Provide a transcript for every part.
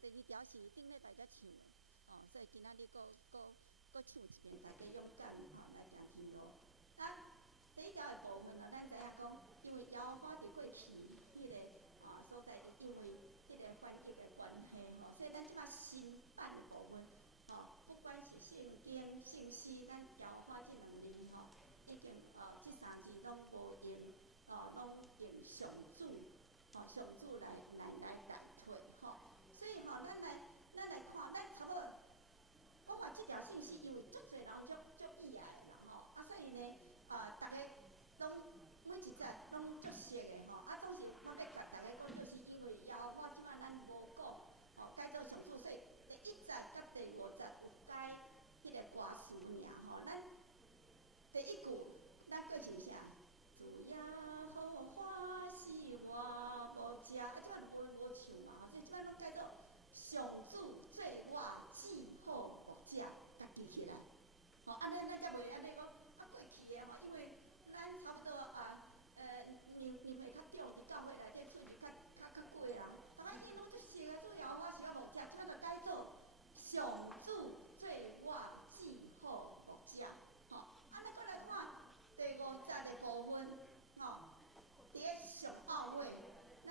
第二条是顶礼拜才唱的，所以今仔日搁唱一遍，大家勇敢来行天路。咱第一条的部分咱知影讲，因为摇花伫过去迄个所在，因为迄个翻译的关系所以咱即摆新版的部分不管是圣经、圣诗，咱摇花即两字已经即三字拢无用拢用上主上主来代替所以咱来看，咱差不多。我看即条信息，因为足侪人足意爱的啦所以呢，大家拢每一只拢足熟的拢是我要甲大家讲，就是因为摇花即摆咱无讲改做上主，所以第1节甲第5节有改迄个歌词名咱第一句咱过是啥？主耶和华是我牧者，即摆无唱嘛所以即摆拢改做上主做我至好牧者，家己起来。咱才袂安尼讲过去的因为咱差不多年岁较长，伫教会内底出去较久的人，因拢足熟啊，主耶和华是我牧者，即摆就改做上主做我至好牧者。咱过来看第5节的部分，伫咧上后尾，那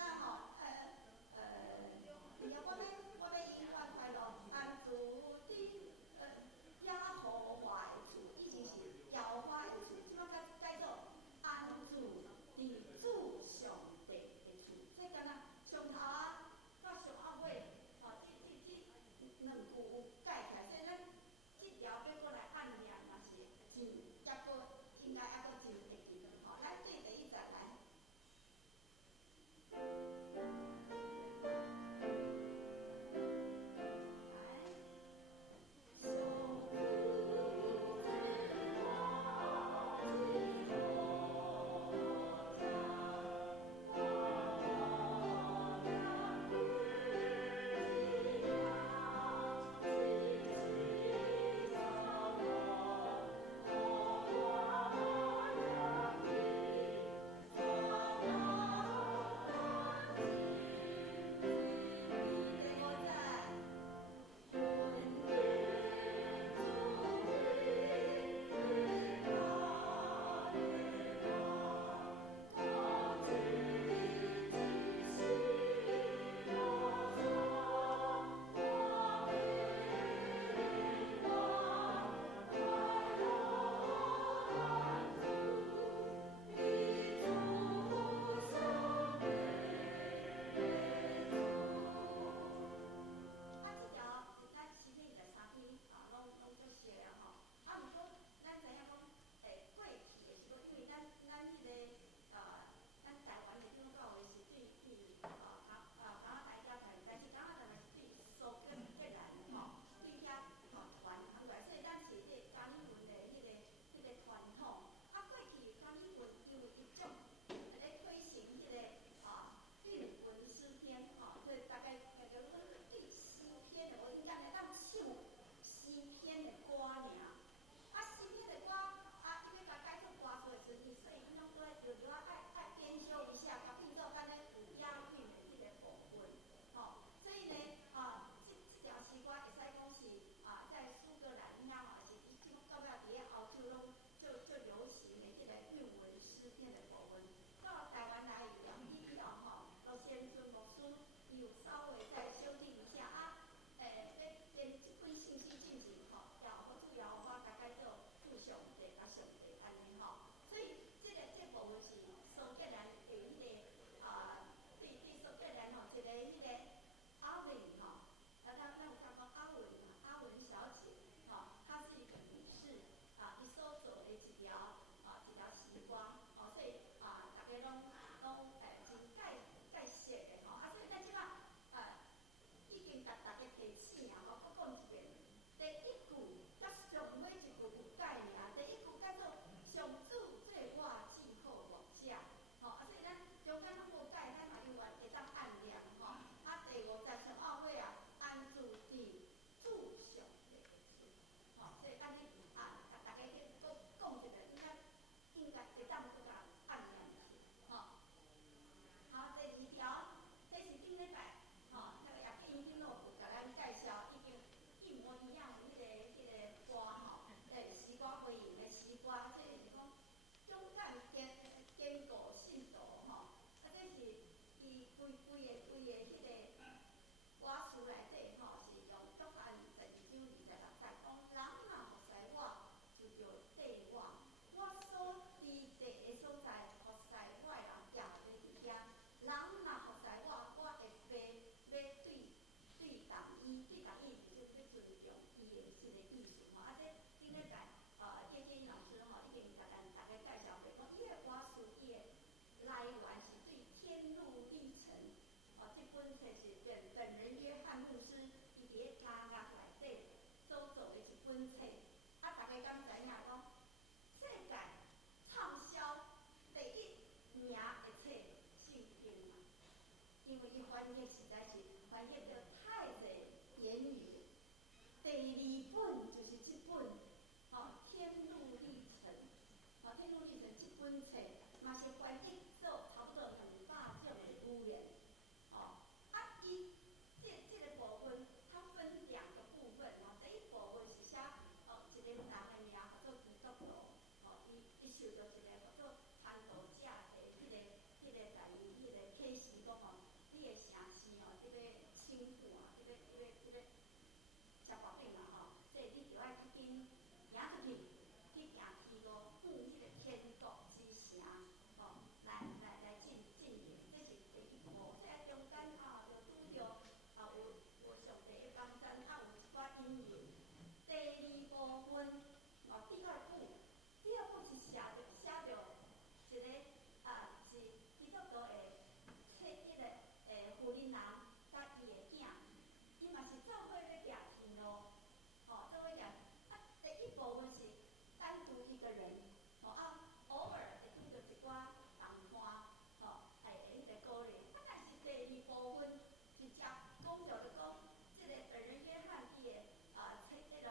我要因我快乐安住伫耶和华的厝，以前是摇花的厝，即摆改做安住伫主上帝的厝。所以敢若上头到上后尾，这两句有改起来，所以咱这条要过来按念嘛是真，还阁应该还阁真会记。咱对第1节来。规个迄个歌词内底吼，是用约翰12章26节讲，人若服侍我，就着缀我。我所伫地个所在，服侍我的人也会伫遐。人若服侍我，我会要对同伊，对同伊就是要尊重伊的即个意思吼。啊，这顶个在叶金老师吼已经甲咱大家介绍过，讲伊个歌词伊的来源是对《天路历程》这本册是本人约翰牧师伊伫个拉乐内底所做的一本册。啊，大家敢知影讲，世界畅销第1名的册圣经嘛？因为伊翻译实在是翻译得太过言语。第2本就是这本天路历程》天路历程》这本册嘛是翻译做差不多200种的语言。伊这个部分它分2个部分第一部分是写一个人的名叫做基督徒伊受到一个叫做传道者的迄个在伊迄个启示讲你的城市你要兴富你要吃大饼啦所以你就要较紧行出去，去行天路，赴迄个天国之城来进行，这是第一步。这中间就拄着有上帝的帮助，有一寡引诱。第2部分第2部是写着一个是基督徒的迄个妇人甲伊的囝，伊嘛是做伙要行天路，做伙行。第1部分是单独一个人，偶尔会拄着一寡同伴，迄个鼓励。但是第2部分是讲着讲，这个本人约翰伊的妻子啦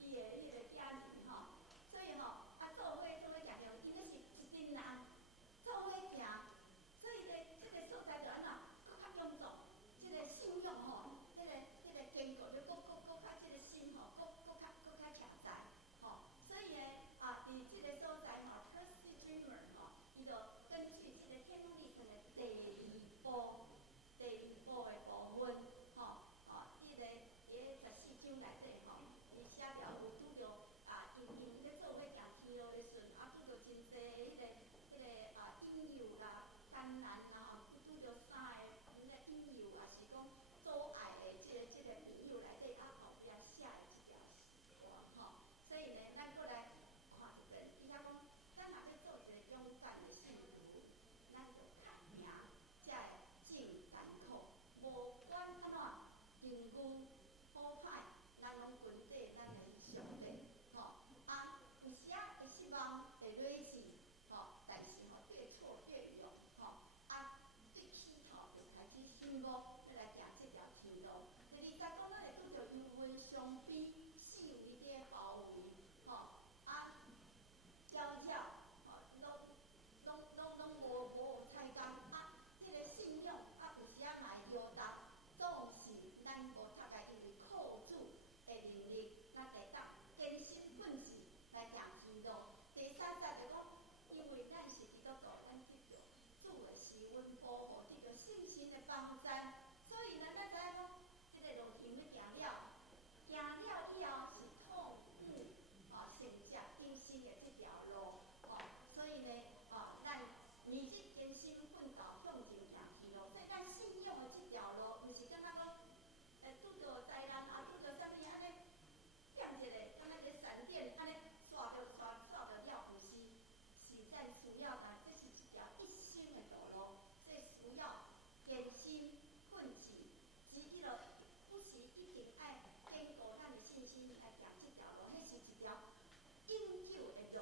伊的迄个家庭所以做伙行，因为是一群人做伙行，所以这个所在就安怎搁较臃肿，这个信仰迄个坚固，搁较这个心搁较强大所以伫这个所在Thirsty Dreamer 伊就根据这个天路历程的第2部的部分这个14章内底伊写了有拄着因咧做伙行天路的时阵拄着真济迄个引诱啦、艰难啦拄着啥个引诱，也是讲阻碍的这个朋友内底后壁写的一条诗所以呢，咱过来看一遍，伊讲咱若要做一个勇敢的信徒，咱就较赢才会正艰苦，无管安怎荣誉好歹，咱拢根底咱的上帝有时会失望，会累死但是越挫越勇对起就开始醒悟，要来行这条天路。第20讲，咱会拄着忧闷伤悲，四围咧包围焦躁拢无有彩工这个信仰有时嘛会摇动，总是咱无读的，因为靠主的能力，咱会当坚心奋志来行天路。第3节就讲，因为咱是基督徒，咱得着主的施恩保护，得着信心的帮助，所以呢，咱知影讲，这个路程要行了以后是痛苦成者艰辛的这条路所以呢咱日日艰辛奋斗向前行天路，所以咱信仰的这条路，毋是感觉讲拄着灾难拄着啥物安尼点一个，敢若一个闪电安尼刷着了，毋是，是咱需要这是一条一生的道路，这需要艰辛奋志，不是一定爱坚固咱的信心来行这条路，迄是一条永久的路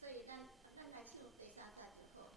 所以咱来唱第3节就好。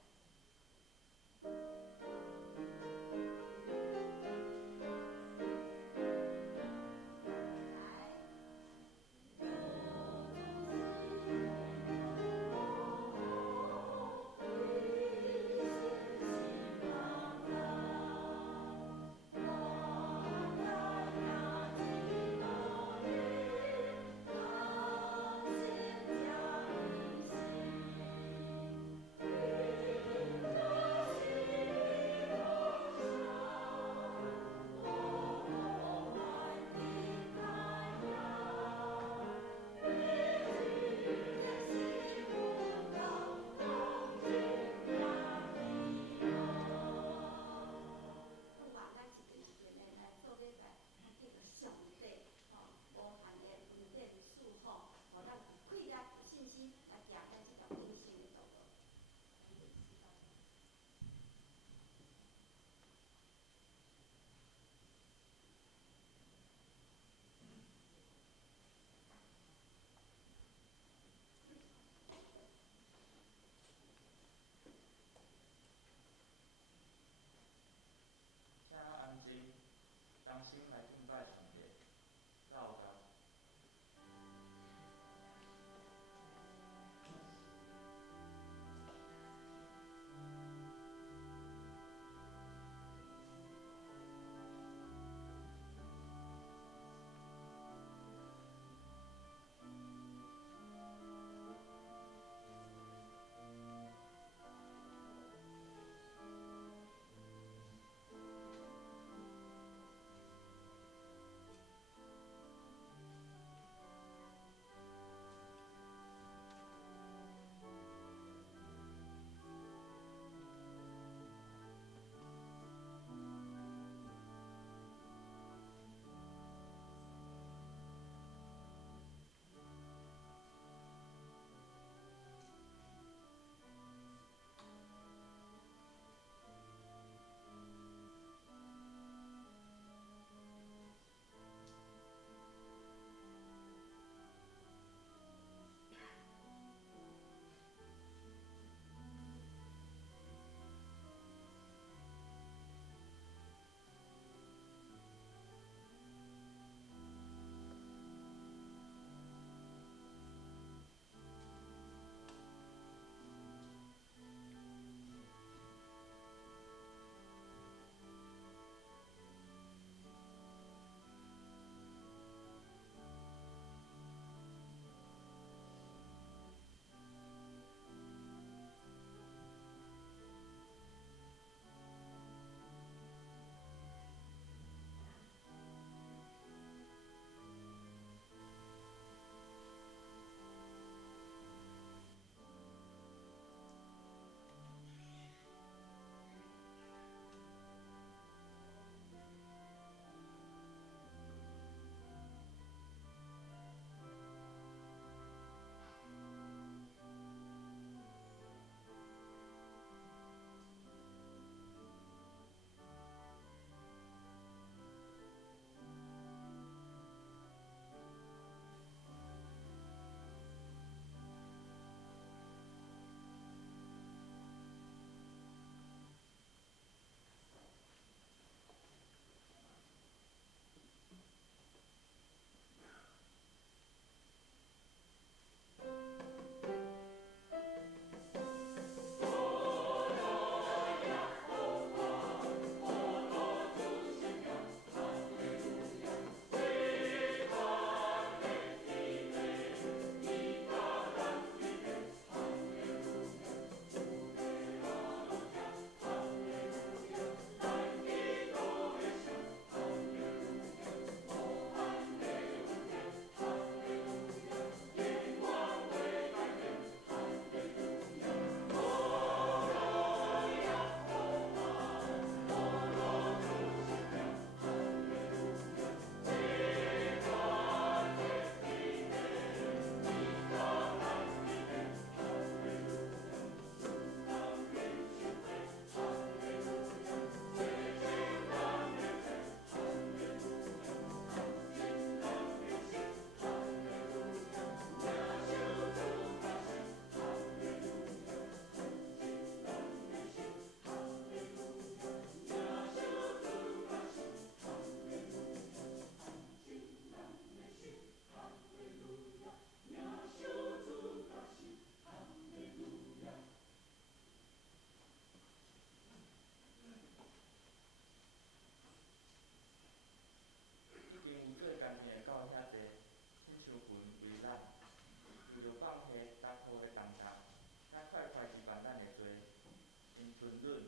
分论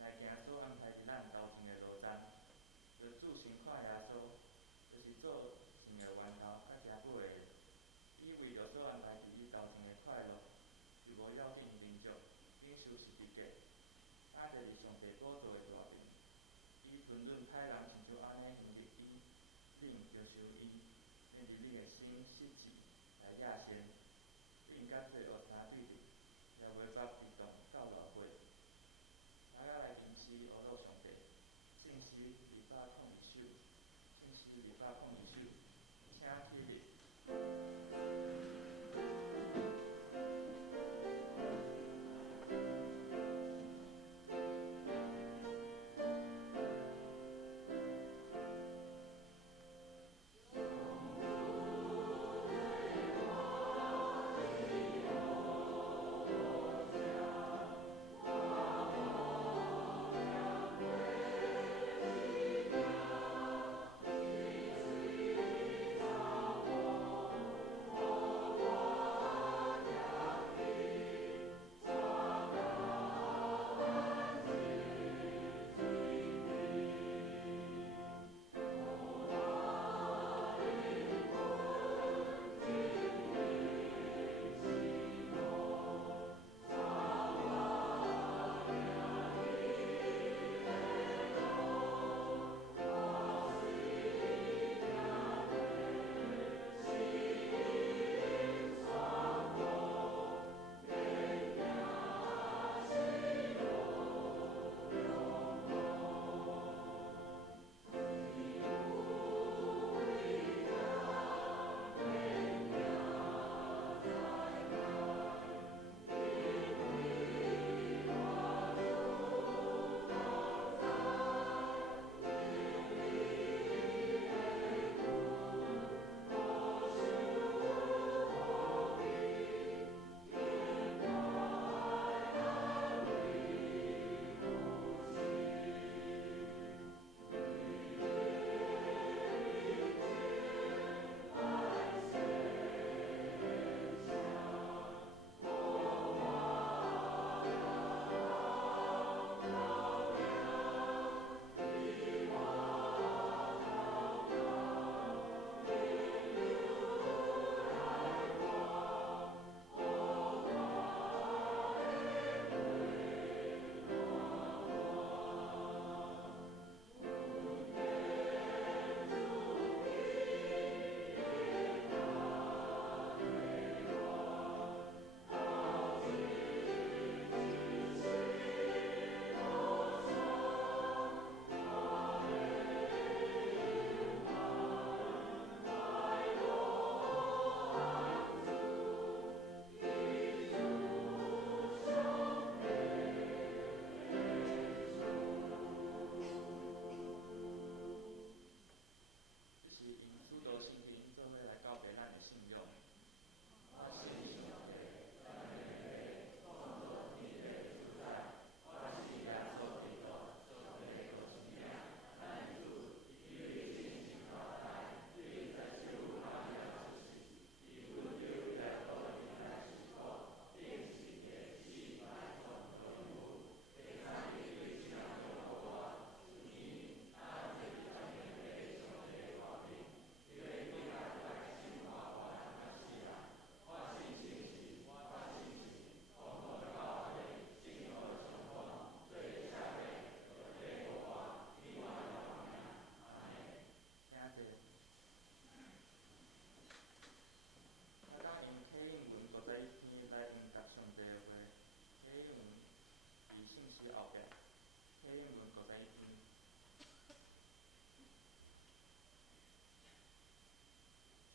来行所安排伫咱头前的路站，着主先看耶稣，就是做钱的源头，甲行尾的。伊为着所安排伫伊头前的快乐，就无要紧民众领受十字架，压着伫上帝宝座的大面。伊分论歹人亲像安尼行入伊，恁着想伊，免伫恁的心失志来野先，恁甲罪恶相对立，也袂捌移动到偌尾。大家来吟诗学乐上帝，圣诗202首，圣诗202首，请起立。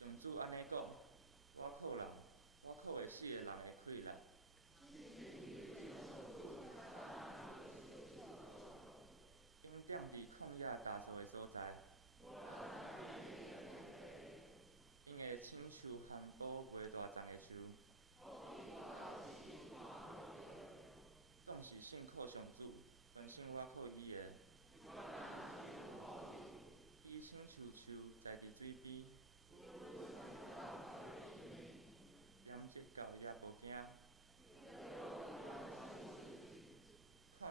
上主安尼讲，我靠人，我靠会死的人的气力。应踮伫旷野大道的所在。因会亲像含苞袂大丛的树。总是信靠上主，相信我靠伊的。伊亲像树栽伫水边。连一角也无惊。看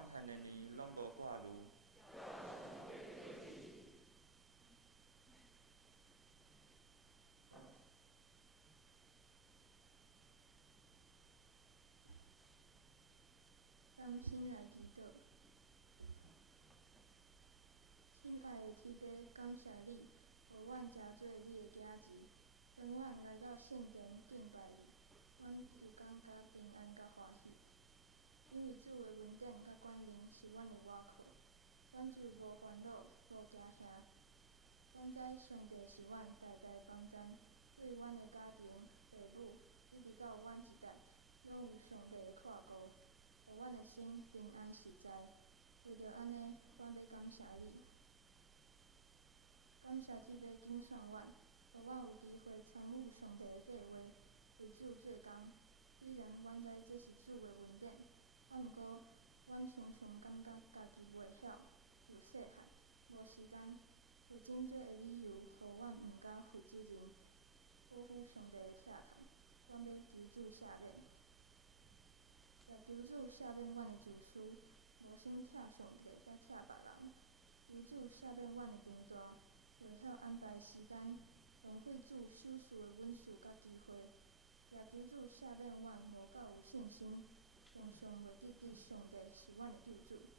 当我来到圣殿敬拜你，阮有感觉平安甲欢喜，因为主的恩典甲管理是阮的外靠，阮就无烦恼，无惊吓。阮知上帝是阮代代帮助，对阮的家庭、父母，一直到阮一代，拢有上帝的看顾，互阮的心平安实在。为着安尼，我要感谢你。感谢即个领赏阮，互我有机会参与上帝的计划，为主做工。虽然阮知这是主的恩典，毋过阮常常感觉家己袂晓，有细汉，无时间，有真济的理由，互阮毋敢负责任，保护上帝的疼痛。阮要求主赦免，也求主赦免阮的自私，无心疼上帝，才疼别人。求主赦免阮的贫惰，袂晓安排时间，浪费主赏赐的本事甲机会，也求主赦免阮无够有信心，常常袂记对上帝是阮的救主，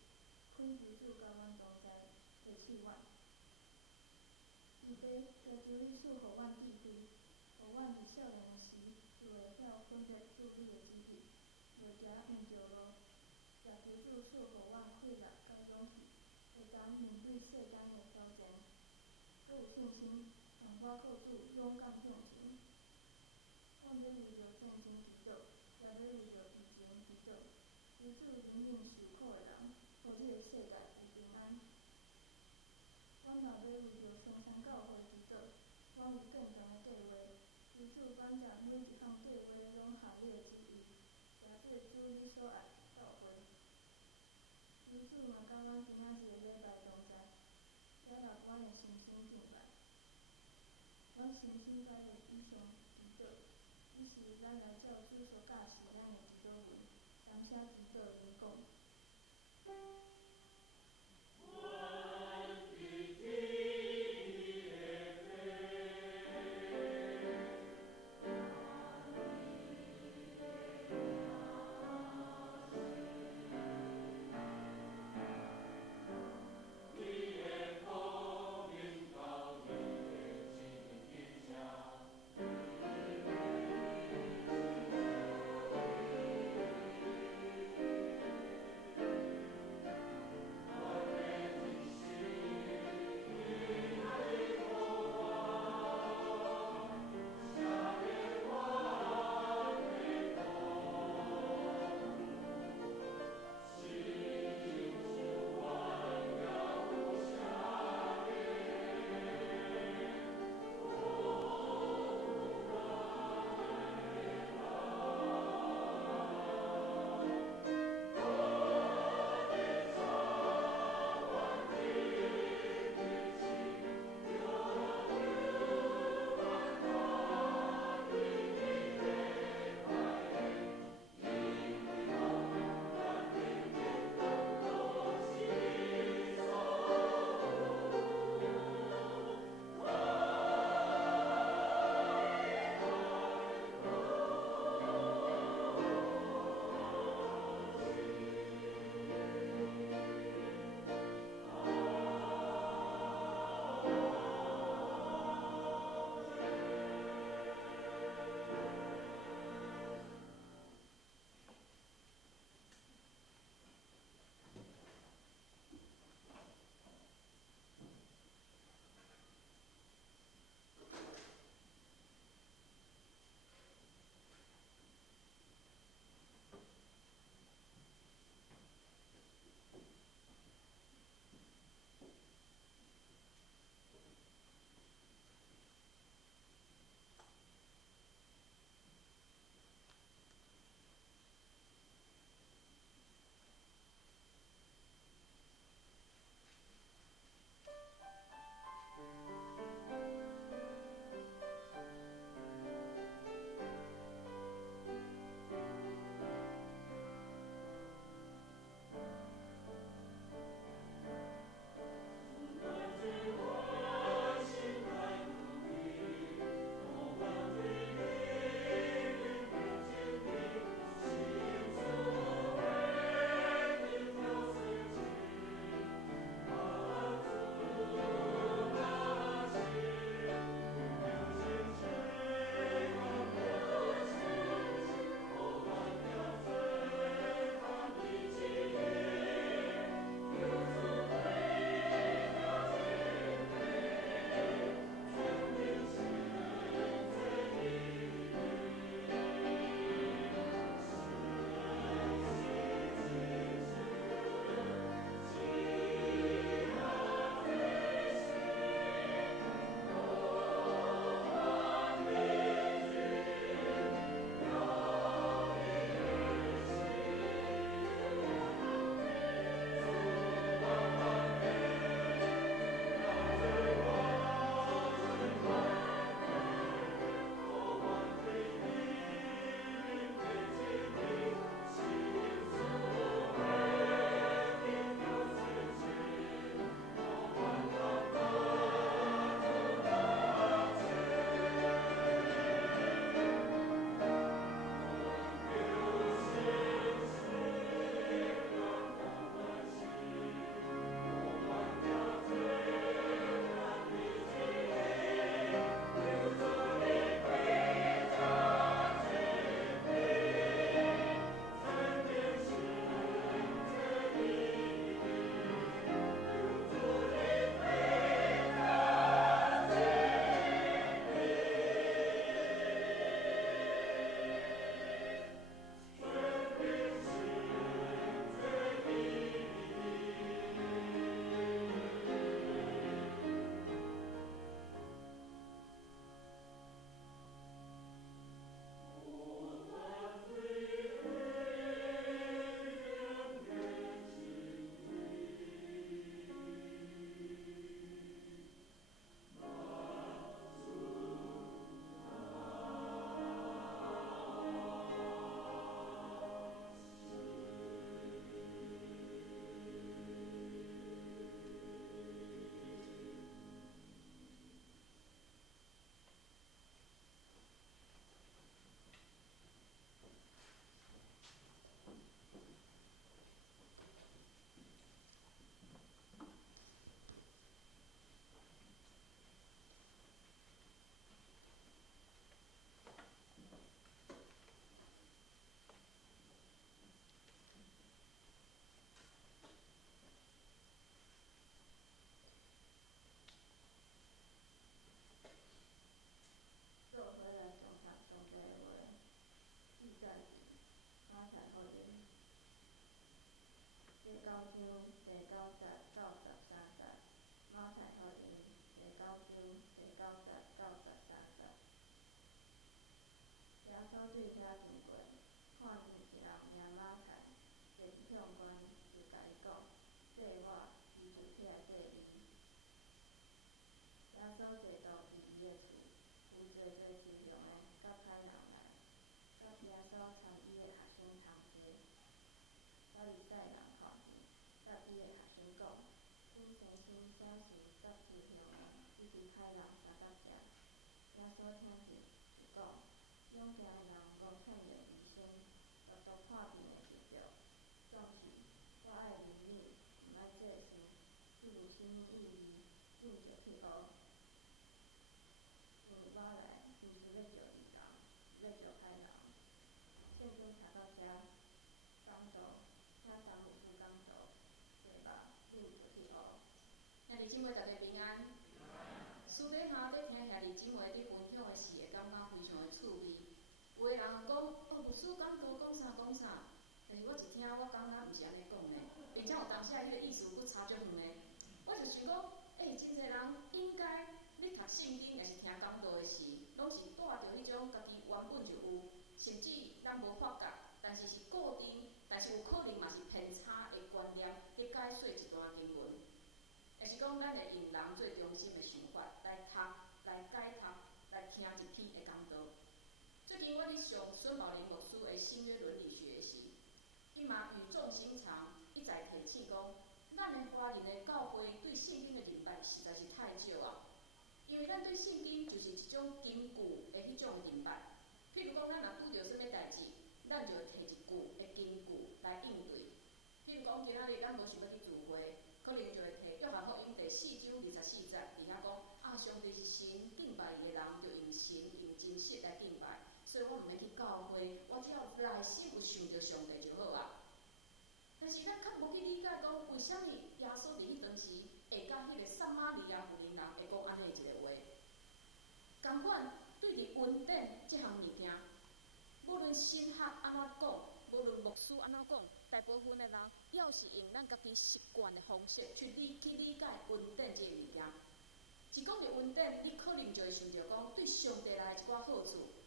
恳求主甲阮同在，提醒阮。主要求你赐互阮智慧，互阮伫少年的时就会晓分别主你的旨意，袂行毋着路。也求主赐互阮快乐甲勇气，会当面对世间的挑战，搁有信心，通我靠主勇敢向前。阮要为着战争祈祷，也要为着疫情祈祷，求主引领受苦的人，互即个世界有平安。阮嘛要为着生产教会祈祷，阮有健全的计划，求主帮助每一项计划拢合你的旨意，也对主你所爱教会。求主嘛甲阮今仔日的礼拜同在，也让阮的心性敬拜。阮诚心甲为以上祈祷，伊是咱来照主所教示咱的一朵云，感谢祈祷领讲。稣对遮经过，看见一人名马介，便向关就甲伊讲：缀我，伊就起来缀伊。耶稣坐到伫伊的厝，有侪侪真良的甲歹人来，甲耶稣参伊的学生同齐。法利赛人靠近，甲伊的学生讲：阮先生这是甲真良的，一堆歹人相甲食。耶稣听见，就讲：勇惊的人无趁着医生，独独看病的得着。总是我爱怜悯，毋爱做事。你有啥物意义，紧着去学。因为我来，毋是要召义人，是要召歹人。圣经读到遮，讲道，请同有副讲道，坐吧，紧着去学。兄弟姊妹，大家平安。私底下咧听兄弟姊妹咧分享的事，会感觉非常的趣味。有的人讲，牧师讲道讲啥讲啥，但是我一听，我感觉毋是安尼讲的，并且有当时啊，伊个意思佫差足远的。我就想讲，真侪人应该咧读圣经，也是听讲道的时，拢是带着迄种家己原本就有，甚至咱无发觉，但是是固定，但是有可能嘛是偏差的观念，咧解说一段经文。也是讲，咱会用人最中心的想法来读、来解读、来听一篇的讲道。最近我咧上孙宝林牧师的新约伦理学时，伊嘛语重心长，一再提醒讲，咱的华人的教会对圣经的认捌实在是太少啊。因为咱对圣经就是一种根据的迄种认捌。譬如讲，咱若拄着什么代志，咱就摕一句的根据来应对。譬如讲，今仔日咱无想要去聚会，可能就会摕约翰福音第4章24节，伫遐讲啊，上帝是神，敬拜伊的人就用神用真实来敬拜。所以我毋免去教会，我只要内心有想着上帝就好啊。但是咱较无去理解讲，为什么耶稣伫迄当时会甲迄个撒玛利亚妇人人会讲安尼一个话？同款对伫恩典即项物件，无论神学安怎讲，无论牧师安怎讲，大部分的人要是用咱家己习惯的方式去理解恩典即个物件。一讲到恩典，你可能就会想着讲对上帝来一寡好处。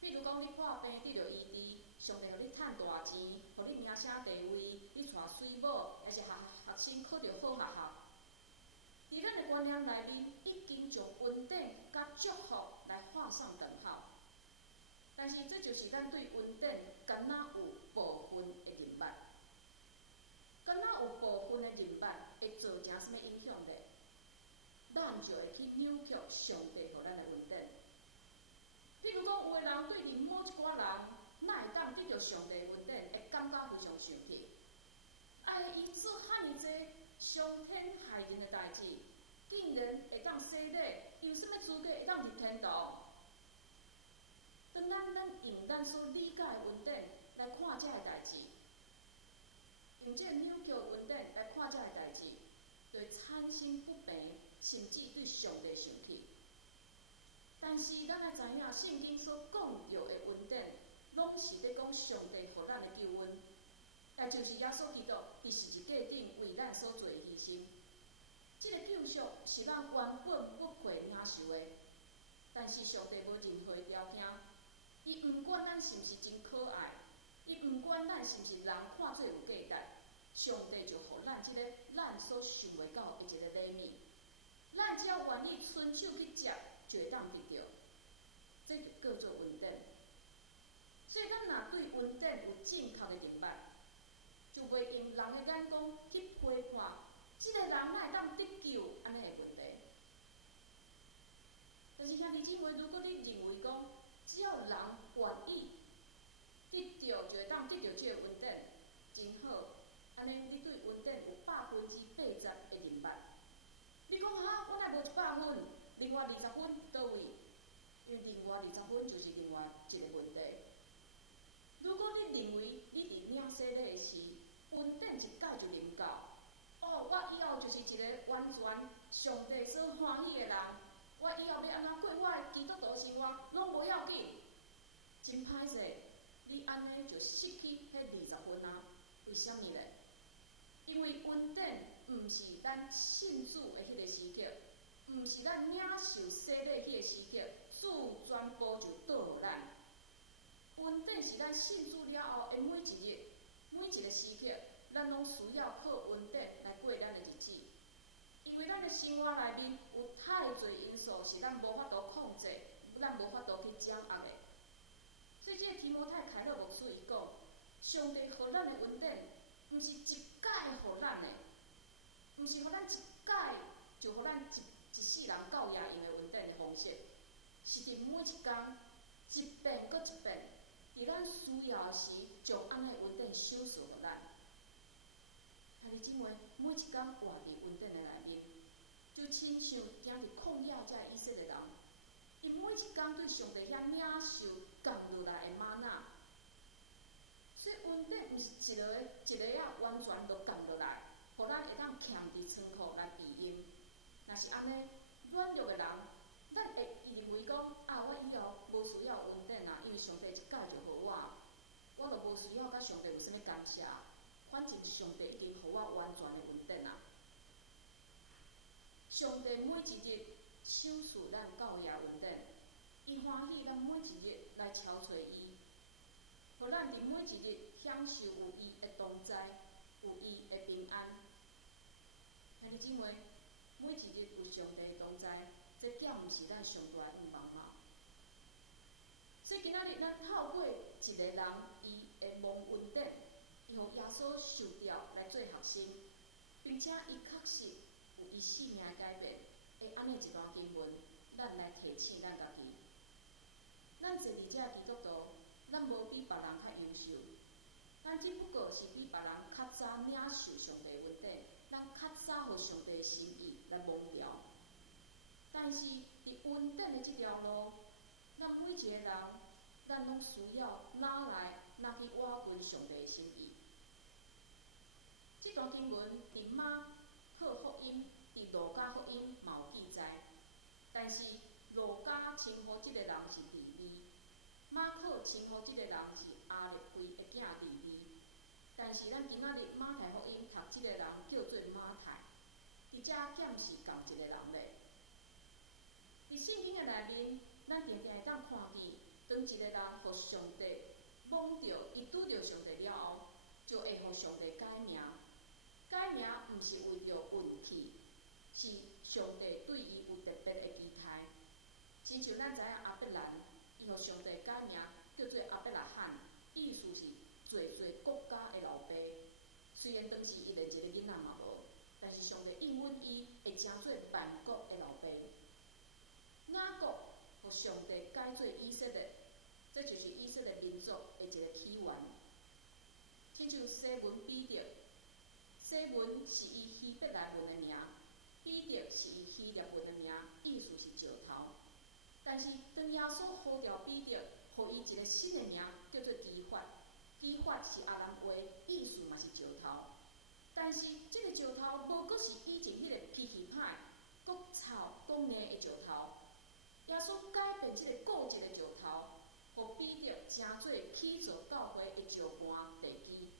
比如讲，你破病得到医治，上帝互你趁大钱，互你名声地位，你娶水某，还是学生考到好学校。伫咱的观念内面，已经将恩典甲祝福来画上等号。但是这就是咱对恩典敢若有部分的认捌，敢若有部分的认捌会造成什么影响呢？咱就会去扭曲上帝互咱的恩典。譬如讲，有的人对另某一寡人，哪会当得到上帝的恩典，会感觉非常生气。伊做遐尼济伤天害人的代志，竟然会当洗礼，有啥物资格会当入天堂？当咱用咱所理解的恩典来看这个代志，用这扭曲的恩典来看这个代志，就会产生不平，甚至对上帝生气。但是咱要知影，圣经所讲着的恩典，拢是咧讲上帝互咱的救恩，也就是耶稣基督伫十字架顶为咱所做的牺牲。这个救赎是咱原本不配领受的，但是上帝无任何条件，伊毋管咱是毋是真可爱，伊毋管咱是毋是人看做有价值，上帝就互咱这个咱所想袂到的一个礼物，咱只要愿意伸手去接，就会当得到。这就叫做恩典。所以咱若对恩典有正确的认捌，就袂用人的眼光去批判，这个人哪会当得救安尼的问题。但是兄弟姊妹，如果你认为讲，只要人愿意得到，就会当得到这个恩典，真好。安尼你对恩典有80%的认捌。你讲哈，我哪无100分，另外20分倒位？因为另外20分就是另外一个问题。如果你认为你伫领洗礼的时，恩典一解就能够，我以后就是一个完全上帝所欢喜的人，我以后要安怎过我的基督徒生活，拢无要紧。真歹势，你安尼就失去迄20分啊？为什么呢？因为恩典毋是咱信主的迄个时刻，毋是咱领受洗礼迄个时刻，主全部就倒互咱。稳定是咱信主了后的每一日、每一个时刻，咱拢需要靠稳定来过咱的日子。因为咱的生活内面有太侪因素是咱无法度控制，咱无法度去掌握的。所以，这个提摩太凯勒牧师伊讲，上帝予咱的稳定，毋是一届予咱的，毋是予咱一届就予咱一世人到野用的稳定的方式，是伫每一天，一遍搁一遍，伫咱需要时，将安尼稳定赏赐予咱。兄弟姊妹，每一天活伫稳定的内面，就亲像行伫旷野遮以色列人，因每一天对上帝遐领受降落来的玛纳，所以稳定毋是一个完全就降落来，互咱会当徛伫仓库来避阴。若是安尼，软弱的人，咱会认为讲我以后无需要稳定因为上帝一届就予我就无需要甲上帝有啥物干涉。反正上帝已经予我完全的稳定上帝每一日赏赐咱到遐稳定，伊欢喜咱每一日来超找伊，互咱伫每一日享受有伊的同在，有伊的平安。兄弟姊妹，每一日有上帝的同在，这点毋是咱上大的愿望吗？所以今仔日咱透过一个人伊的梦稳定，伊互耶稣受掉来做核心，并且伊确实有伊生命的改变。安尼一段经文，咱来提醒咱家己。咱坐伫遮基督徒，咱无比别人较优秀，咱只不过是比别人较早领受上帝稳定，咱较早互上帝的心意来蒙掉。但是伫稳定的这条路，咱每一个人，咱拢需要哪来哪去挖掘上帝的心意。这段经文伫马可福音、伫路加福音嘛有记载，但是路加称呼这个人是利未，马可称呼这个人是阿列圭的囝利未。但是咱今仔日马太福音读这个人叫做马太，伫遮检视共一个人咧。伫圣经的内面，咱定定会当看见，当一个人互上帝蒙着，伊拄着上帝了后，就会互上帝改名。改名毋是为着运气，是上帝对伊有特别的期待。亲像咱知影阿伯兰，伊互上帝改名叫做阿伯拉罕，意思是侪国家的老爸。虽然当时伊连一个囡仔嘛无，但是上帝应允伊会成做万国的老爸。雅各互上帝改做以色列，这就是以色列民族的一个起源。亲像西门彼得。西门是伊希伯来文的名，彼得是伊希腊文的名，意思是石头。但是当耶稣呼召彼得，予伊一个新的名，叫做基法。基法是阿兰话，意思嘛是石头。但是这个石头无阁是以前迄个脾气歹、阁臭、阁硬的石头。耶稣改变这个固执的石头，予彼得成做起造教会的石盘地基。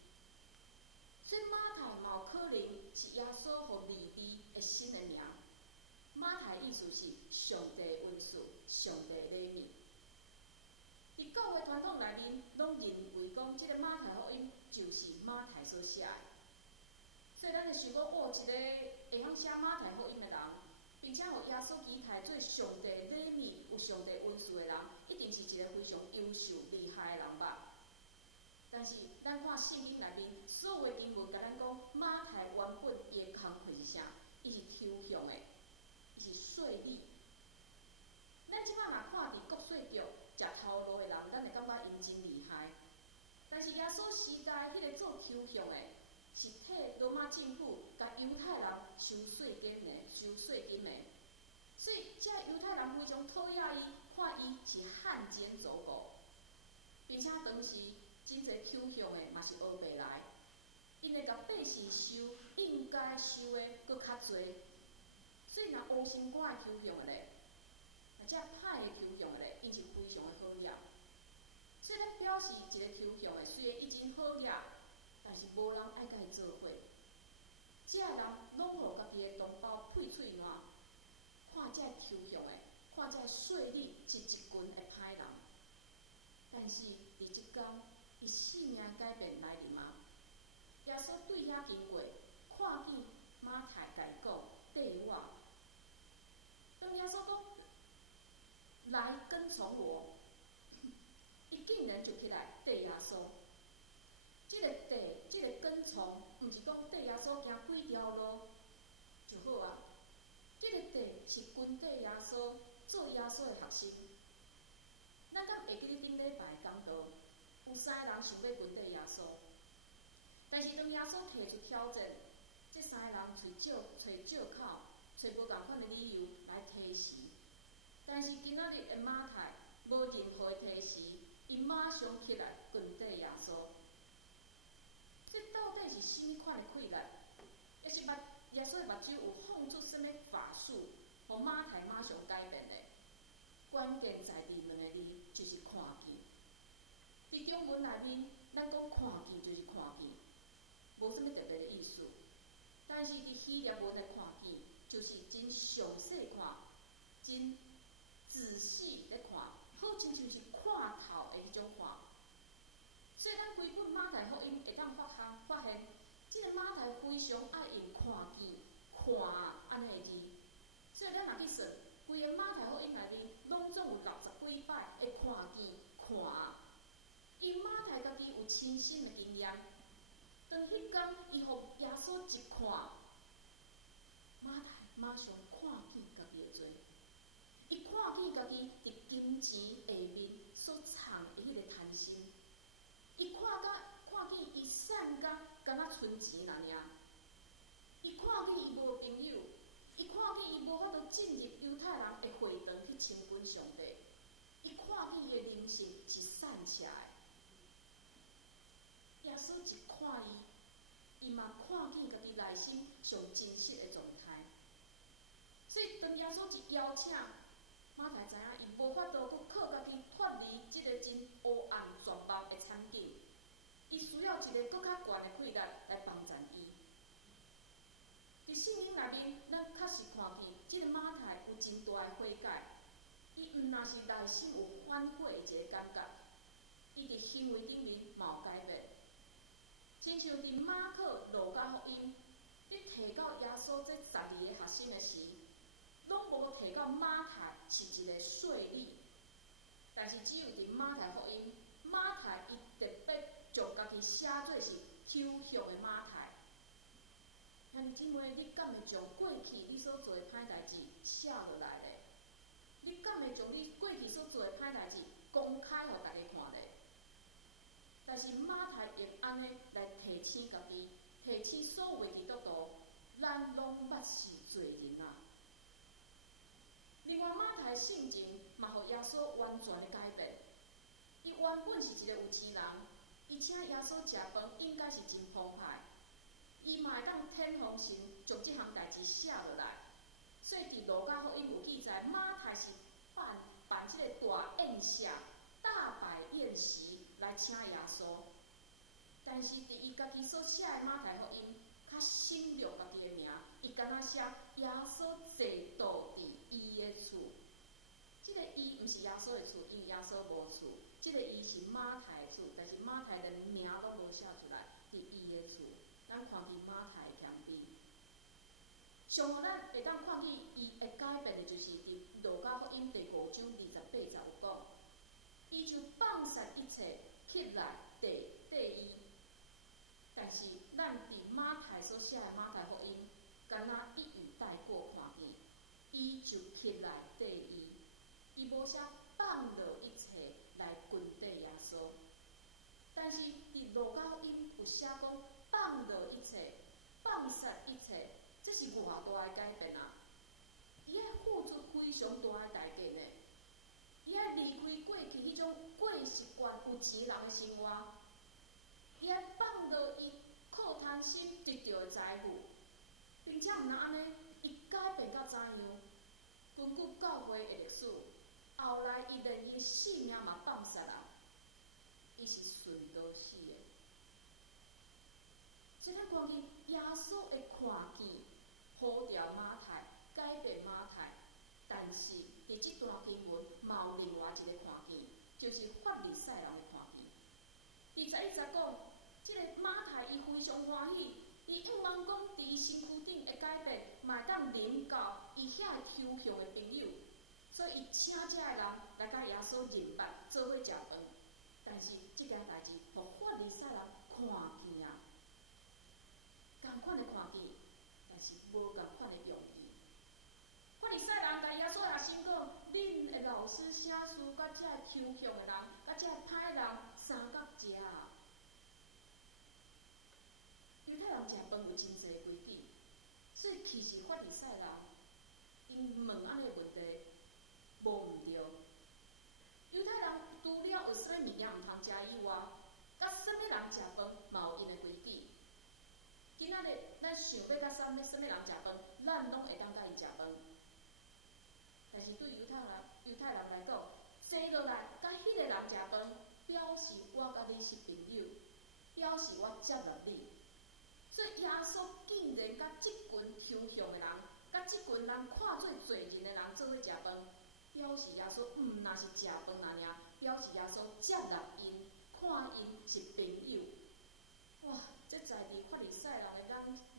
所以马太嘛有可能是耶稣互利未的新的名。马太意思是上帝的恩赐、上帝的礼物。伫教会传统内面，拢认为讲这个马太福音就是马太所写的。所以咱就想讲，一个会晓写马太福音的人，并且互耶稣期待做上帝的礼物、有上帝恩赐的人，一定是一个非常优秀、厉害的人吧。但是，咱看圣经内面所有的经文，甲咱讲马太原本伊的工课是啥？伊是抽象的，伊是税吏。咱即摆若看伫国税局食头路的人，咱会感觉因真厉害。但是耶稣时代迄个做抽象的，是替罗马政府甲犹太人收税金的。所以，这犹太人非常讨厌伊，看伊是汉奸走狗，并且当时。真侪抽象的嘛是学袂来，因会甲百姓收应该收的搁较侪，所以若学成寡的抽象的咧，或者歹的抽象的咧，因是非常的好业。所以咧表示一个抽象的，虽然已经好业，但是无人爱甲伊做伙。这个人拢互家己的同胞配喙烂，看这抽象的，看这税吏是一群的歹人。但是伫即天，伊性命改变来临啊！耶稣对遐经过，看见马太，甲伊讲：“缀我。”当耶稣讲来跟从我，伊竟然就起来缀耶稣。即个缀，即个跟从，毋是讲缀耶稣行几条路就好啊。即个缀是跟缀耶稣，做耶稣的学生。咱敢会记咧顶礼拜讲到，有3个人想要跟缀耶稣，但是当耶稣提出挑战，这3个人找借口，找无共款的理由来提示。但是今仔日的马太无任何的提示，伊马上起来跟缀耶稣。这到底是甚物款的困难？也是耶稣的目睭有放出什么法术，互马太马上改变的？关键在伫2个字，就是看见。伫中文内面，咱讲看见就是看见，无什么特别的意思。但是伫希腊文的看见，就是真详细看，真仔细咧看，好亲像是看透的迄种看。所以咱规本马太福音会当发现，即个马太非常爱用看见、看安尼个字。所以咱若去算，规个马太福音内面，拢总有60几摆会看见、看。因马太家己有亲身的经验，当迄天伊互耶稣一看，马太马上看见家己的罪。伊看见家己伫金钱下面所藏的迄个贪心，伊看见伊善甲敢若存钱那尔，伊看见伊无朋友，伊看见伊无法度进入犹太人的会堂去亲近上帝，伊看见伊的灵性是善邪的。耶稣一看伊嘛看见家己内心上真实的状态。所以当耶稣一邀请，马太知影伊无法度佫靠家己脱离即个真黑暗绝望的惨境，伊需要一个佫较悬的困难来帮助伊。伫圣经内面，咱确实看见即个马太有真大的悔改，伊毋但是内心有反悔的一个感觉，伊伫行为顶面嘛有改变。亲像伫马可、路加福音，你提到耶稣这12个学生的时，拢无提到马太是一个税吏，但是只有伫马太福音，马太伊特别将家己写做是抽象的马太。兄弟姊妹，你敢会将过去你所做的歹代志写落来咧？你敢会将你过去所做的歹代志公开互大家看咧？但是马太用安尼来提醒家己，提醒所有的基督徒，咱拢捌是罪人啊。另外，马太的性情嘛，互耶稣完全的改变。伊原本是一个有钱人，伊请耶稣食饭应该是真澎湃，伊嘛会当天方神将即项代志写落来。所以伫路加福音有记载，马太是办即个大宴席、大摆宴席来请耶稣。但是伫伊家己所写的马太福音，较省略家己的名，伊敢若写耶稣坐倒伫伊的厝。即个伊毋是耶稣的厝，因为耶稣无厝。即个伊是马太的厝，但是马太连名拢无写出来，伫伊的厝。咱看见马太的谦卑。上互咱会当看见伊会改变的，就是伫路加福音第5章28节有讲，伊就放下一切，起来缀伊。但是咱伫马太所写的马太福音，敢若一语带过看见，伊就起来缀伊，伊无写放落一切来跟缀耶稣。但是伫路加福音有写讲放落一切，放下一切，这是偌大的改变啊！伊爱付出非常大的代价呢，伊爱离开过去迄种过习惯有钱人的生活。伊爱放落伊靠贪心得到的财富，并且毋但安尼，伊改变到怎样？根据教会的历史，后来伊连伊性命嘛放下啦，伊是顺道死的。所以咱看见耶稣的看见，呼召马太，改变马太。但是伫即段经文，嘛有另外一个看见，就是法利赛人的看见。常欢喜。伊仰望讲，伫伊身躯顶会改变，嘛会当临到伊遐个抽象的朋友，所以伊请遮个人来甲耶稣认捌，做伙食饭。但是即件代志，互法利赛人看见啊，共款的看见，但是无共款的用意。法利赛人甲耶稣也先讲，恁的老师写书，甲遮个抽象的人，甲遮个歹人相甲食啊。犹太人食饭有真侪规矩，所以其实法利赛人因问安尼问题无毋对。犹太人除了有啥物物件毋通食以外，甲啥物人食饭嘛有因的规矩。今仔日咱想要甲啥物人食饭，咱拢会当甲伊食饭。但是对犹太人来讲，坐落来甲迄个人食饭，表示我甲你是朋友，表示我接纳你。所以耶稣竟然甲即群抽象的人，甲即群人看做罪人的人做伙食饭，表示耶稣毋若是食饭尔，表示耶稣接纳因，看因是朋友。哇！这在伫法利赛人的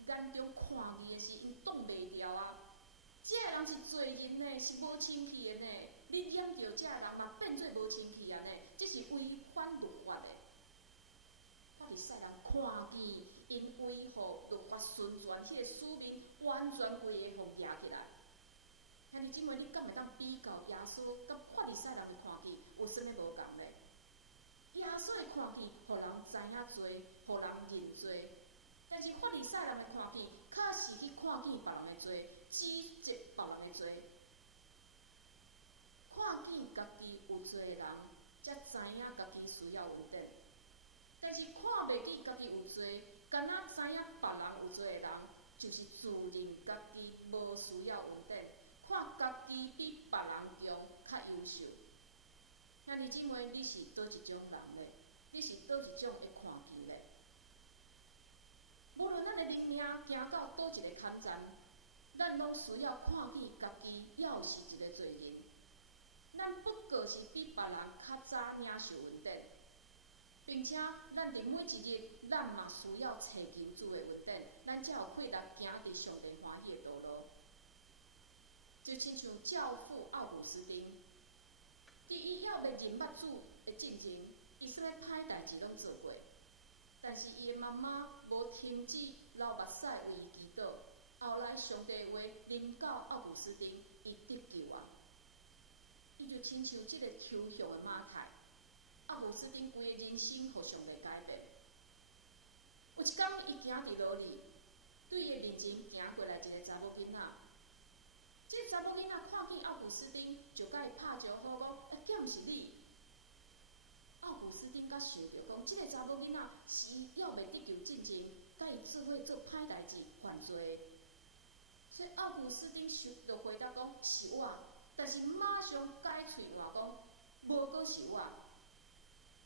眼中看见的是因挡袂牢啊！这个人是罪人呢，是无清气的呢。你染着这个人嘛，变做无清气啊呢，这是违反律法的。法利赛人看见因为互律法顺传迄个使命，完全规个互压起来。兄弟姊妹，你敢会当比较耶稣甲法利赛人的看见有啥物无共咧？耶稣的看见，互人知影罪，互人认罪。但是法利赛人的看见，较是去看见别人的罪，指责别人的罪。看见家己有罪的人，才知影家己需要稳定。但是看袂见家己有罪，敢若知影别人有罪的人，就是自认家己无需要稳定，看家己比别人强较优秀。兄弟姊妹，你是倒一种人咧？你是倒一种的看见咧？无论咱的生命行到倒一个坎站，咱拢需要看见家己要是一个罪人。咱不过是比别人较早领受稳定，并且咱伫每一日，咱嘛需要找求主的稳定，咱才有气力行伫上帝欢喜的道路。就亲像教父奥古斯丁，伫伊要认捌主的进前，伊啥物歹代志拢做过，但是伊的妈妈无停止流目屎为伊祈祷。后来上帝的话临到奥古斯丁，伊得救啊！伊就亲像即个抽象的马太，奥古斯丁规个人生互上帝改变。有一天，伊行伫路里，对伊面前行过来一个查某囡仔。即个查某囡仔看见奥古斯丁，就甲伊拍招呼讲：“敢毋是你？”奥古斯丁甲想着讲，即个查某囡仔是要袂得救进前，甲伊做伙做歹代志犯罪。所以奥古斯丁就回答讲：“是我。”但是马上改喙话讲：“无过是我。”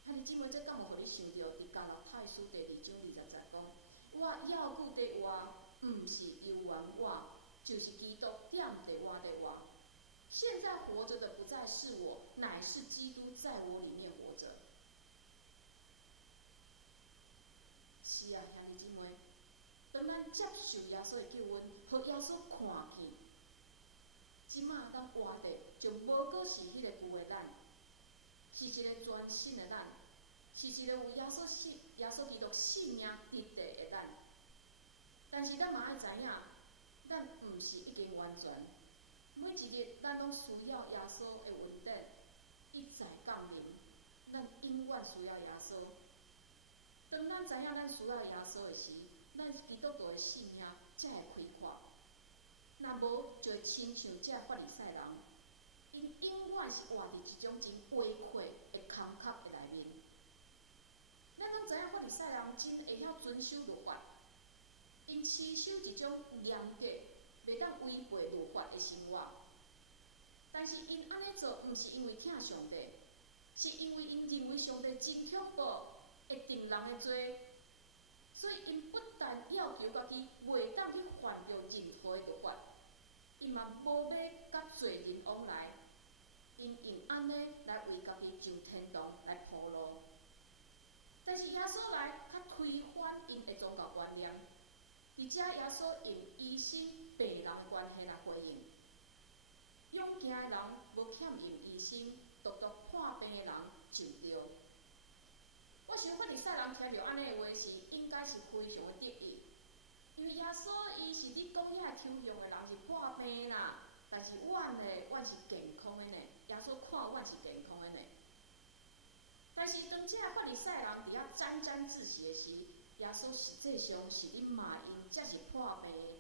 兄弟姊妹，这敢有互你想到？伫加拉太书第2章20节讲：“我要顾的话，毋是由原我，就是基督点的我的我。现在活着的不再是我，乃是基督在我里面活着。”是啊，兄弟姊妹，当咱接受耶稣的救恩，互耶稣看见，即马当活着，就无过是迄个旧的咱，是一个全新的咱，是一个有耶稣基督性命立地的咱。但是咱嘛爱知影，咱毋是已经完全。每一日咱拢需要耶稣的稳定，一再降临。咱永远需要耶稣。当咱知影咱需要耶稣的时，咱基督徒的性命才会开阔。若无，就会亲像这法利赛人，因永远是活伫一种真卑劣的坎坷的内面。咱拢知影法利赛人真会晓遵守律法，因持守一种严格、袂当违背律法的生活。但是因安尼做，毋是因为疼上帝，是因为因认为上帝真恐怖，会定人的罪。所以因不但要求家己袂当去犯着任何的律法，伊嘛无要甲罪人往来，因用安尼来为家己上天堂来铺路。但是耶稣来，较推翻因的宗教观。伫遮耶稣用医生病人的关系来回应。勇行的人无欠用医生，独独看病的人就对。我想法利赛人听到安尼的话时，应该是非常的得意，因为耶稣伊是你讲遐抽象的人是破病啦，但是阮是健康的呢。耶稣看阮是健康的呢。但是当这法利赛人伫遐沾沾自喜的时，耶稣实际上是咧骂因才是破病的，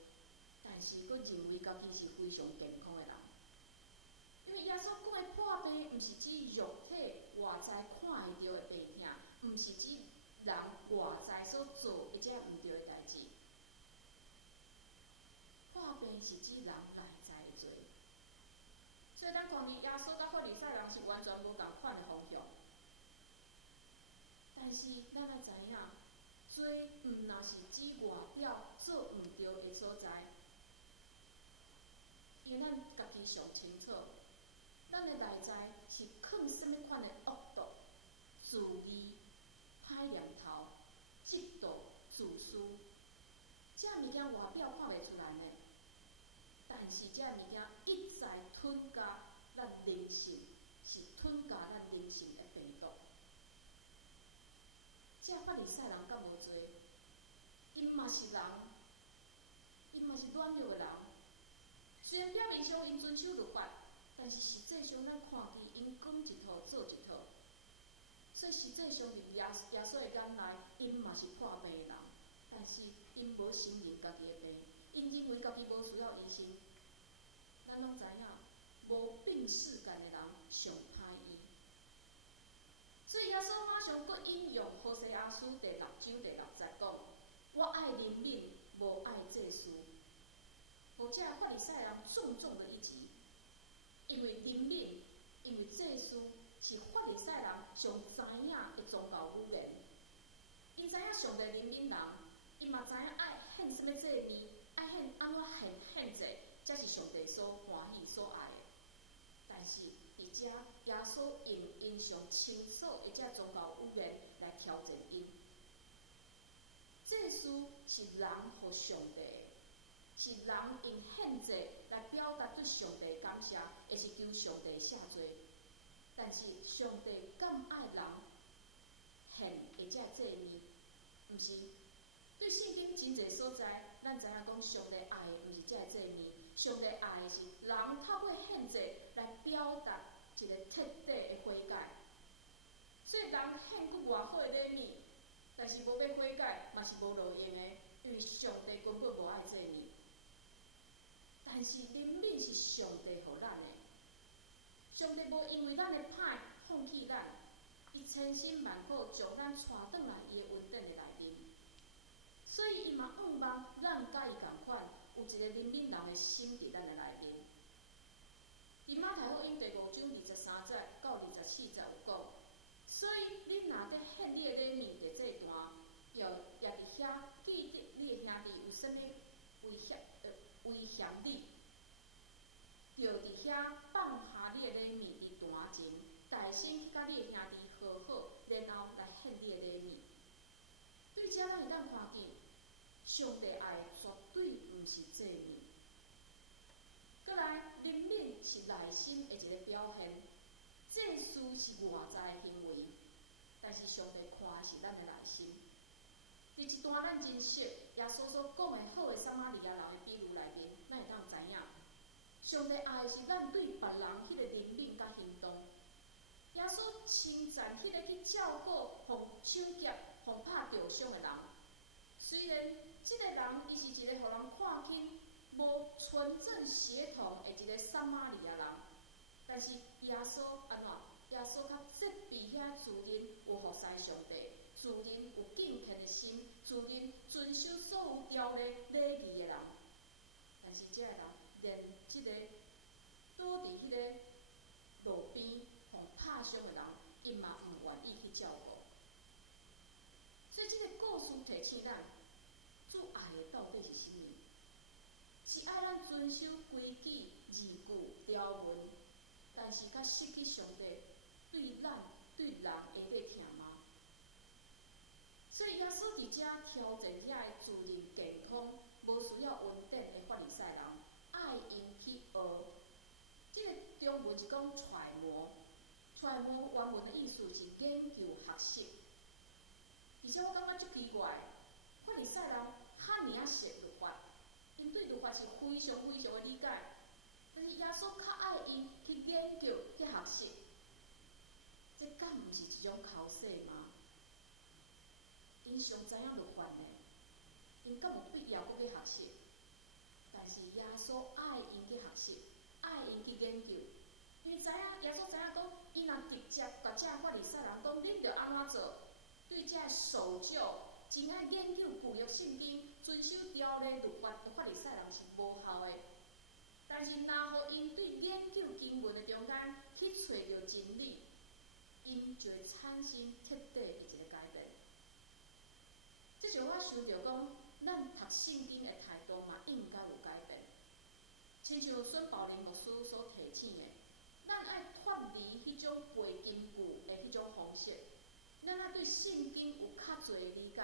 但是佫认为家己是非常健康的人。因为耶稣讲的破病，毋是指肉体外在看会到的病痛，毋是指人外在所做一只毋对的代志。破病是指人内在的罪。所以咱看见耶稣甲法利赛人是完全无同款的方向。但是咱要知影，罪毋若是指外表做毋对的所在，因为咱家己上清楚。咱的内在是藏什么款的恶毒、自义、歹念头、嫉妒、自私，这物件外表看袂出来呢。但是这物件一再吞加咱灵性，是吞加咱灵性的病毒。这法利赛人敢无做？因嘛是人，因嘛是软弱的人。虽然表面上因遵守律法，但是实际上，咱看见因讲一套做一套，所以实际上伫耶稣的眼内，因嘛是破病的人，但是因无承认家己的病，因认为家己无需要医生。咱拢知影，无病逝感的人上歹医。所以耶稣马上佫引用何西阿书第6章第6节讲：“我爱怜悯，无爱祭祀。”互这法利赛人重重的一击。因为怜悯，因为祭祀是法利赛人上知影的宗教语言。因知影上帝怜悯人，因嘛知影爱献什么祭物，爱献安怎献祭，才是上帝所欢喜所爱的。但是伫遮，耶稣用因上清楚的这宗教语言来挑战因。祭祀是人互上帝的。是人用献祭来表达对上帝感谢，也是求上帝赦罪。但是上帝敢爱人献的这祭物，毋是。对圣经真侪所在，咱知影讲上帝爱的毋是这祭物，上帝爱的是人透过献祭来表达一个彻底的悔改。所以人献过偌好的礼物，但是无要悔改，嘛是无路用的，因为上帝根本无爱祭物。但是怜悯是上帝互咱的，上帝无因为咱的歹放弃咱，伊千辛万苦将咱带转来伊的恩典的内面，所以伊嘛盼望咱甲伊共款，有一个怜悯人的心伫咱的内面。伫马太福音第5章23节到24节有讲，所以恁若伫献你的礼物的这段，要也伫遐记得你的兄弟有啥物威胁你，就伫遐放下你的礼物伫坛前，大声甲你的兄弟和好，然后来献你的礼物。对遮咱会当看见，上帝爱绝对毋是祭物。过来，怜悯是内心的一个表现，祭祀是外在的行为，但是上帝看的是咱的内心。伫一段咱真熟耶稣所讲的好的撒玛利亚人的比喻内面，咱会当知影，上帝爱的是咱对别人迄个怜悯甲行动。耶稣称赞迄个去照顾互抢劫、互拍着伤的人，虽然即个人伊是一个互人看紧无纯正血统的一个撒玛利亚人，但是耶稣安怎？耶稣较责备遐自认有服侍上帝、自认有敬虔的心、自认遵守所有条例礼仪的人。但是这个人连即个倒伫迄个路边互拍伤的人，伊嘛毋愿意去照顾。所以这个故事提醒咱，主爱的到底是啥物？是爱咱遵守规矩、字句、条文，但是甲失去上帝对咱、对人下底疼吗？所以耶稣伫遮挑战遐个自认健康、无需要稳定的法利赛人，爱因去学。即个中文是讲揣摩，揣摩原文的意思是研究学习。而且我感觉足奇怪，法利赛人遐尔熟律法，因对律法是非常非常的理解，但是耶稣较爱因去研究去学习，这敢毋是一种考试吗？因上知影律法呢，因敢有必要搁去学习？但是耶稣爱因去学习，爱因去研究，因为知影耶稣知影讲，伊若直接甲这法利赛人讲，恁着安怎做？对这受教、真爱研究旧约圣经、遵守条例律法的法利赛人是无效的。但是，若互因对研究经文的中间去找到真理，因就会产生彻底的一个改变。这就我想着讲，咱读圣经的态度嘛，应该有改变。亲像孙宝林牧师所提醒的，咱爱脱离迄种背金句的迄种方式，咱爱对圣经有较侪理解。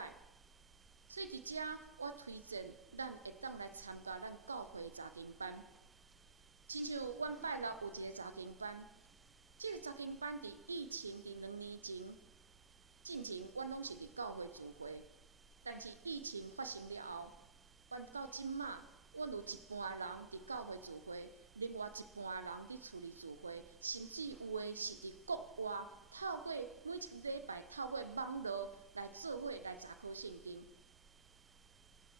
所以伫遮，我推荐咱会当来参加咱教会查经班。亲像阮拜六有一个查经班，这个查经班伫疫情伫2年前进前，阮拢是伫教会聚会。但是疫情发生了后，阮到即马，阮有一半人伫教会聚会，另外一半人伫厝里聚会，甚至有诶是伫国外，透过每一礼拜透过网络来做伙来查考圣经。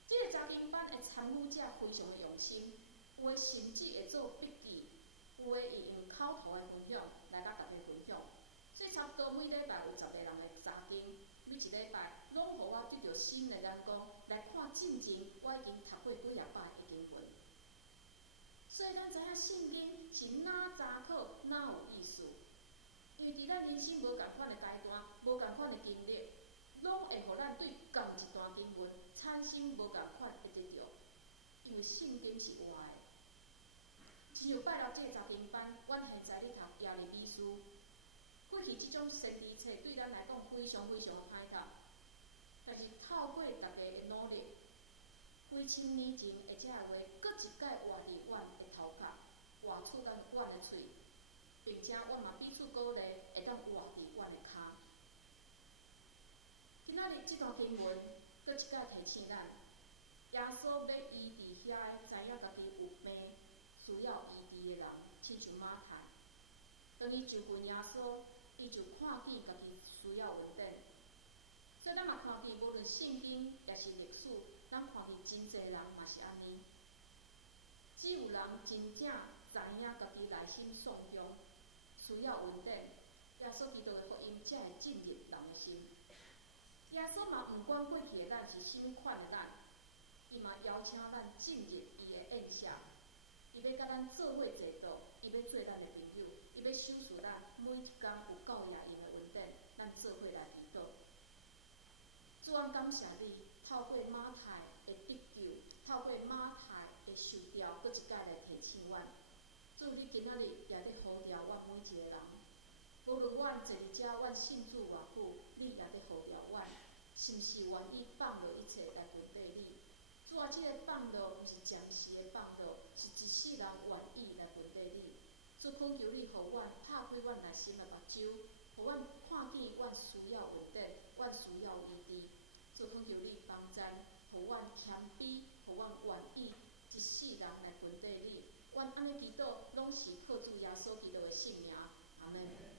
这个查经班的参与者非常的用心，有诶甚至会做笔记，有诶会用口头的分享来甲大家分享。所以差不多每礼拜有10个人的查经。每一礼拜，拢互我得到新的眼光来看进前我已经读过几啊摆的经文。所以咱知影圣经是哪查考哪有意思，因为伫咱人生无共款的阶段、无共款的经历，拢会互咱对同一段经文产生无共款的得着。因为圣经是活的，亲像拜六这个查经班，阮现在咧读耶利米书。过去即种先知册对咱来讲非常非常的歹读，但是透过大家的努力，几千年前的这个话，搁一届活入阮的头壳，活出阮的喙，并且阮嘛彼此鼓励，会当活入阮的骹。今仔日这段经文，搁一届提醒咱，耶稣要医治遐知影家己有病、需要医治的人，亲像马太。当伊就近耶稣，伊就看见家己需要稳定。所以咱嘛看见，无论圣经也是历史，咱看见真侪人嘛是安尼。只有人真正知影家己内心丧中，需要稳定，耶稣基督的福音才会进入人的心。耶稣嘛毋管过去的咱是什么款的咱，伊嘛邀请咱进入伊的宴舍。伊要甲咱做伙坐倒，伊要做咱的朋友，伊要守护咱每一天有够夜用的稳定，咱做伙来祈祷。主啊，感谢你，透过马太的得救，透过马太的受调，搁一届来提醒阮。主，你今仔日也咧呼召阮每一个人，无论阮坐伫遮，阮信主偌久，你也咧呼召阮，是毋是愿意放下一切来跟随你？主啊，这个放下毋是暂时的放下，是一世人愿意来跟随你。主，恳求你，互阮拍开阮内心的目睭，互阮看见阮需要稳定，阮需要医治。主，恳求你帮咱，互阮谦卑，互阮愿意一世人来跟随你。阮安尼祈祷，拢是靠主耶稣基督的圣名。阿门。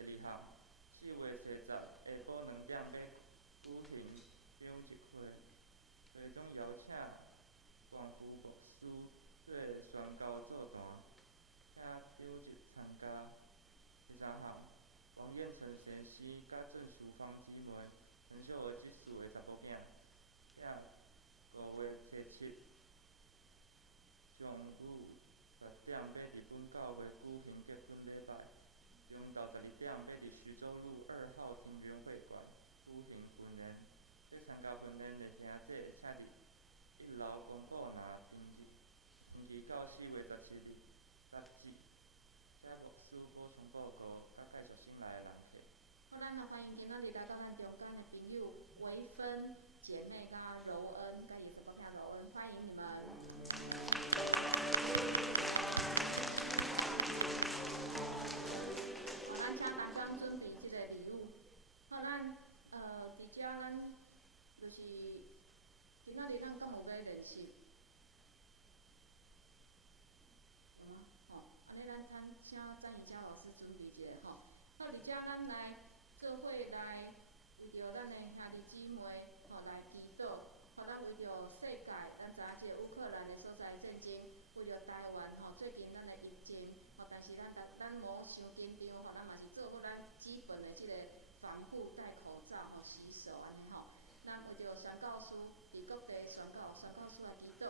12项，4月初10下晡2点要举行中集会，会中邀请关区牧师做宣教座谈，请召集参加。13项，王彦成先生甲郑淑芳姊妹陈秀娥执事的查某囝，请5月初7上午10点要伫本教会举行结婚礼拜，中昼12点要伫徐州路2号庭园会馆举行婚宴。要参加婚宴的兄弟，请伫1楼公告栏登记到4月17日截止。请牧师补充报告，甲介绍新来的人客。好，咱也欢迎今仔日来到咱中间的朋友维芬姐妹甲柔恩，甲伊查某囝柔恩，欢迎你们。好，咱请大家准备即个礼物。好，咱伫遮咱就是今仔日咱敢有要认识？有吗？吼，安尼咱请詹怡佳老师准备一下吼。好，伫遮咱来做伙来为着咱的兄弟姊妹吼来祈祷，吼咱为着世界，咱知影即个乌克兰的所在战争，为着台湾吼最近咱的疫情，吼但是咱无伤紧张，吼咱嘛是做好咱基本的即个防护，戴口罩吼洗手安尼吼。咱为着宣教师伫各地宣教师来祈祷，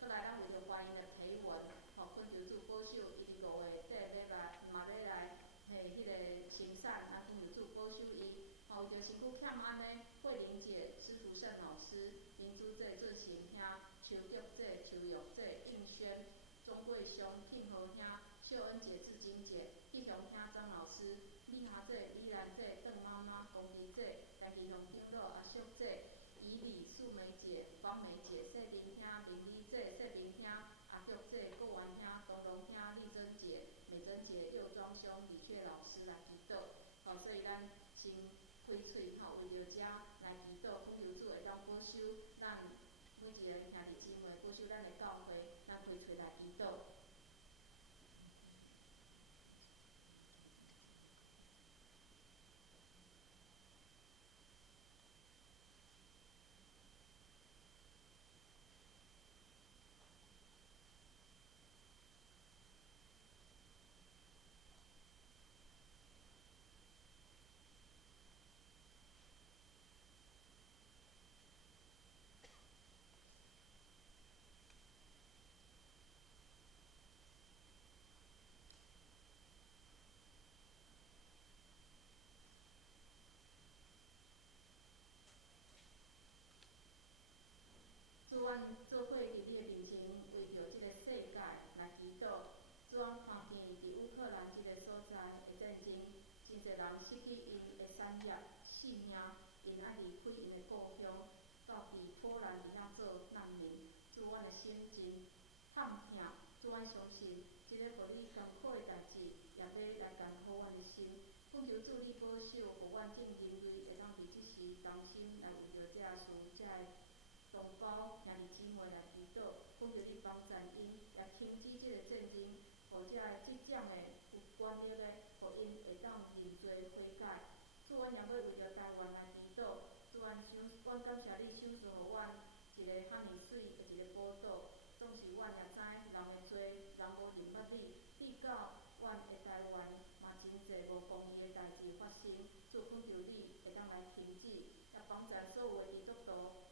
搁来咱为着华人的培文，吼恳求主保守，伊伫5月底要来嘛要来迄个行善，咱恳求主保守伊。吼，为着身躯欠安的慧玲姐、施福胜老师、民主姐、准成兄、邱玉姐、邱玉姐、应轩、钟贵雄、庆和兄、秀恩姐、志金姐、义雄兄张老师、丽霞姐、李兰姐、邓妈妈、龚迪姐、陈义雄长老、阿秀姐、怡礼、素梅姐、方梅姐、谢明兄、林李姐、谢明兄、阿玉姐、郭元兄、东龙兄、丽珍姐、美珍姐、佑庄兄、李雀老师来祈祷。吼，所以咱先开喙吼，为着遮来祈祷，恳求主会当保守咱每一个兄弟姊妹，保守咱的教会，咱开喙来祈祷。主，阮做伙伫你的面前，为着即个世界来祈祷。主，阮看见伫乌克兰即个所在的战争，真侪人失去因的产业、性命，因爱离开因的故乡，到伫波兰里遐做难民。主，阮的心真痛痛。主，阮相信即个互你艰苦的代志，也要来艰苦阮的心。恳求主你保守，互阮正人类会当伫即时同心来为着这事、这同胞兄弟姊妹来祈祷，恳求你帮助因，也停止即个战争，互即种的有权力的，互因会当认罪悔改。主，阮也要为着台湾来祈祷。主，阮感谢你赏赐互阮一个遐尼水的一个宝岛。总是阮也知人的罪，人无认捌你，你到阮的台湾嘛真侪无公义的代志发生。主，恳求你会当来停止，也帮助所有的基督徒，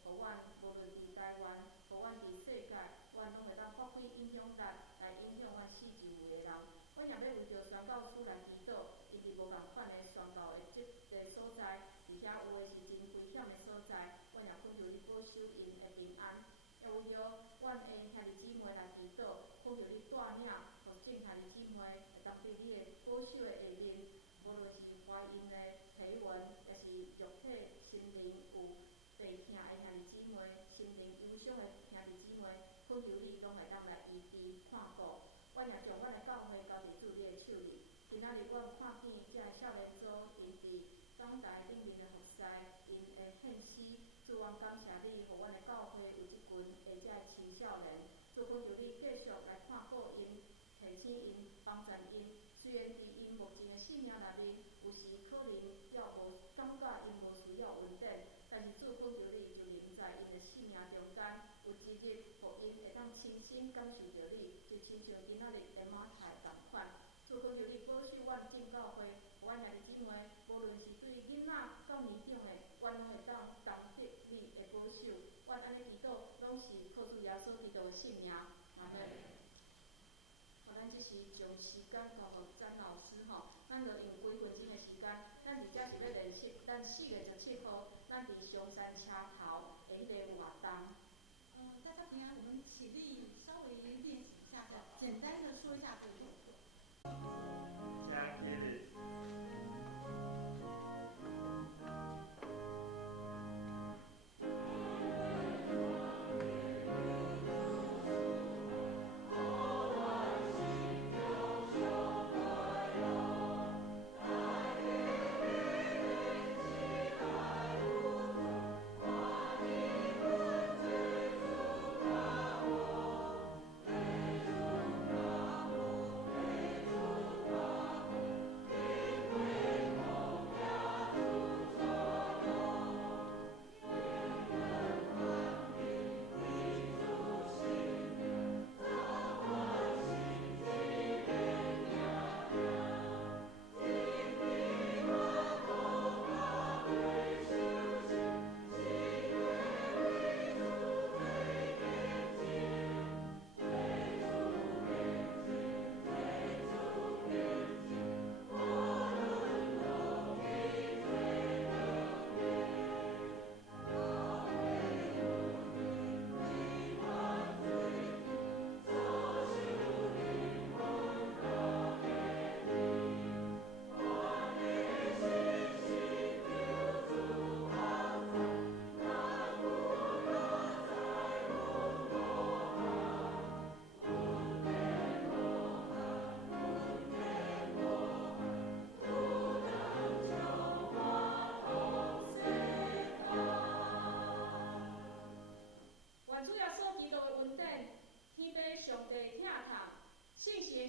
互阮无论伫台湾，互阮伫世界，阮拢会当发挥影响力，来影响阮四周围的人。阮也要为着宣教师来祈祷，因伫无共款的宣教的即个所在，而且有的是真危险的所在，阮也恳求你保守因的平安。也为着阮的兄弟姊妹来祈祷，恳求你带领，互众兄弟姊妹会当伫你的保守的下面，无论是怀孕的体文，也是肉体、心灵有病痛的兄弟姊妹，心灵忧伤的兄弟姊妹，恳求你拢会当来医治看顾。阮也将阮的教会交伫主你的手里。今仔日阮看见这个少年组因伫讲台顶面的服侍，因的献诗。主，阮感谢你，互阮的教会有即群的这青少年。主，恳求你继续来看顾因，提醒因，帮助因。虽然伫因目前的性命内面，有时可能了无感觉因无需要稳定，但是主恳求你就临在因的生命中间，有一日，互因会当亲身感受到你，就亲像今仔日的马太同款。主恳求你保守阮正教会，互阮兄弟姊妹，无论是对囡仔到年长的，阮拢会当同得你的保守。阮安尼祈祷，拢是靠主耶稣基督的圣名。阿门。好，咱即时将时间交互詹老师吼，咱就用几分钟的时间，咱伫遮是要练习，咱4月17号，咱伫松山车头的迄个活动。大家平安，我们起立，稍微练习一下，简单的说一下这个动作。请起立。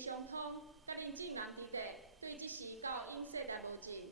相通，甲恁姊人伫地，对即时到因世代无尽，